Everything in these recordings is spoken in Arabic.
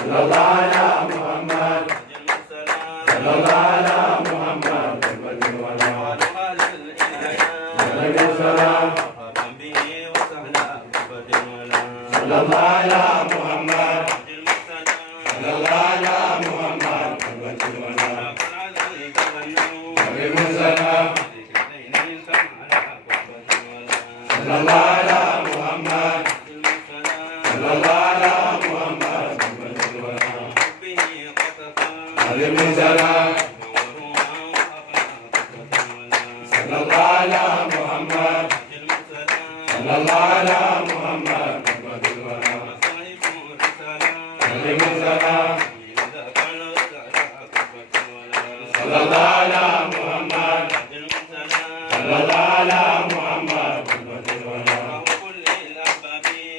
صلى الله على محمد صلى الله على محمد عليه السلام صلى الله على محمد صلى الله على محمد عليه السلام صلى الله على محمد صلى الله على محمد عليه السلام صلى الله على محمد صلى الله على محمد عليه السلام صلى الله على محمد صلى الله على محمد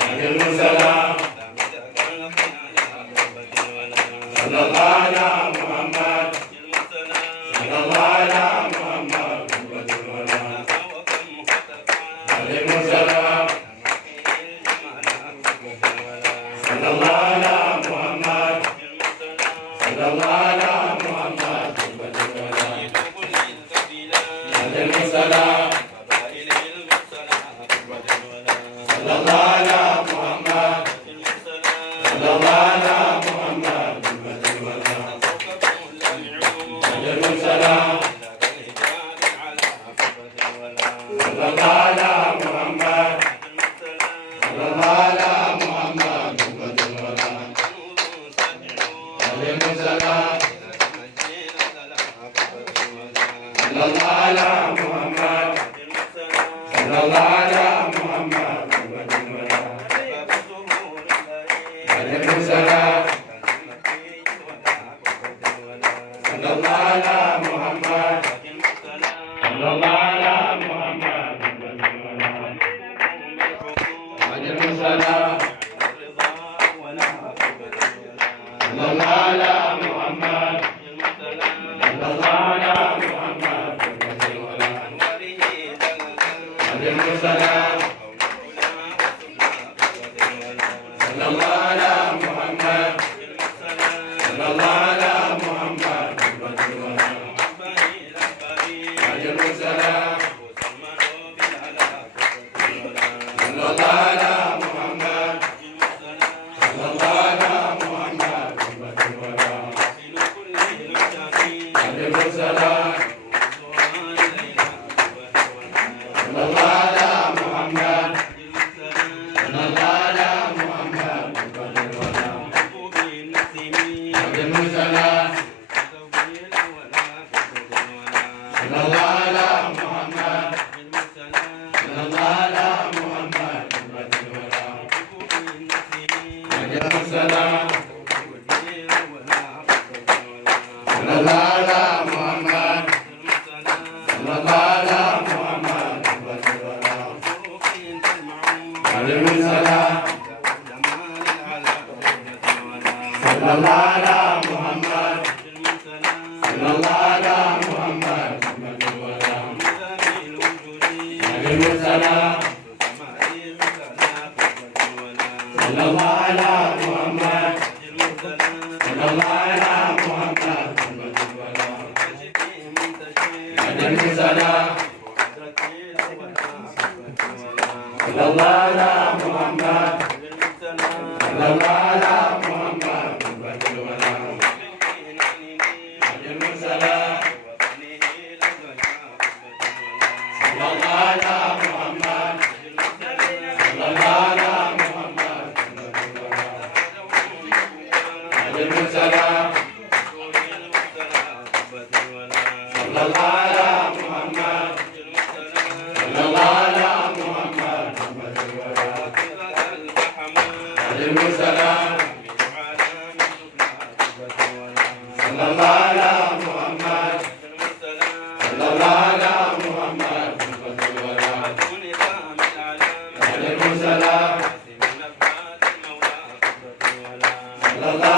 عليه السلام صلى الله على محمد صلى الله على محمد عليه السلام صلى الله على محمد صلى الله على محمد عليه السلام صلى الله على محمد صلى الله على محمد عليه السلام صلى الله على محمد صلى الله على محمد عليه السلام صلى الله على محمد صلى الله على محمد عليه السلام صلى الله على محمد صلى الله على محمد عليه السلام صلى الله على محمد صلى الله على محمد عليه السلام صلى الله على محمد صلى الله على محمد عليه السلام صلى الله على محمد صلى الله على محمد عليه السلام صلى الله على محمد صلى الله على محمد عليه السلام صلى الله على محمد صلى الله على محمد عليه السلام صلى الله على محمد صلى الله على محمد عليه السلام صلى الله على محمد صلى الله على محمد عليه السلام صلى الله على محمد صلى الله على محمد عليه السلام صلى الله على محمد صلى الله على محمد عليه السلام صلى الله على محمد صلى الله على محمد عليه السلام صلى الله على محمد صلى الله على محمد عليه السلام صلى الله على محمد صلى الله على محمد عليه السلام صلى الله